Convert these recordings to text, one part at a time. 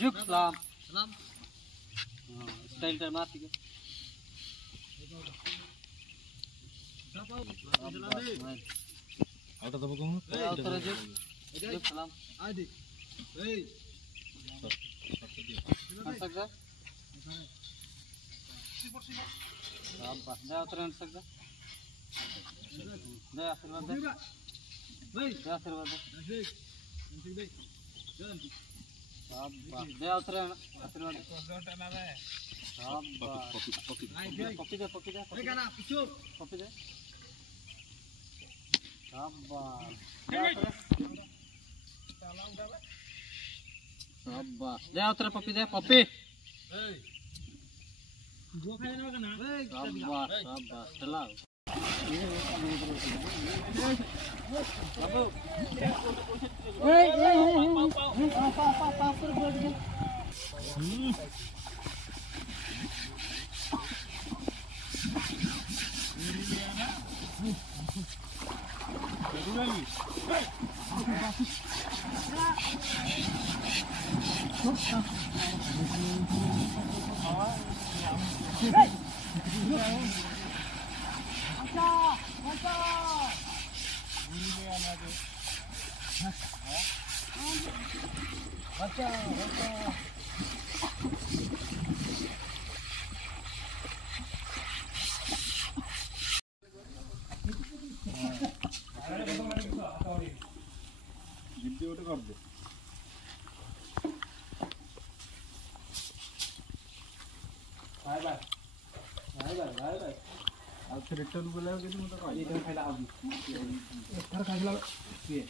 जुक सलाम सलाम स्टाइल टर मार के आटा दबो कौन उतर जुक सलाम आदि ए सकदा आप दे उतर सकदा दे आशीर्वाद दे भाई दे आशीर्वाद दे दे उतर आशीर्वाद पपी दे गाना पूछो पपी दे शाबाश दे उतर पपी दे पपी दो खाए ना गाना शाबाश शाबाश चला रिटर्न बोला के तुम तो ये खाइला अभी घर खाइला ये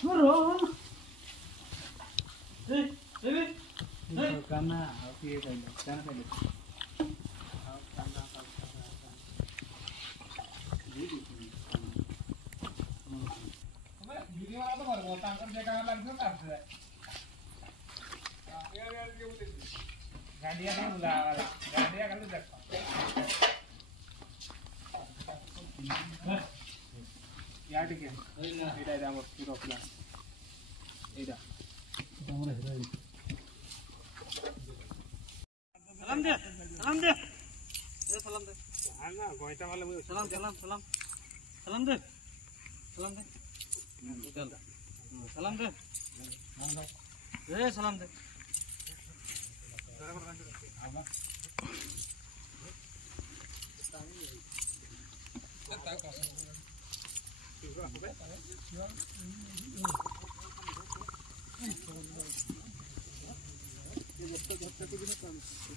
छोरो ए काना ये खाइला काना खाइला वीडियो वाला तो कर बोलता कर देखा लग गया कर दे यार के बोलते गाड़िया नहीं बुला वाला गाड़िया कर देख याद के एटा इदा हमर पूरा प्लान एटा हमर है सलाम दे ए सलाम दे ना गोइता वाला सलाम सलाम सलाम सलाम दे चल सलाम दे ए सलाम दे ये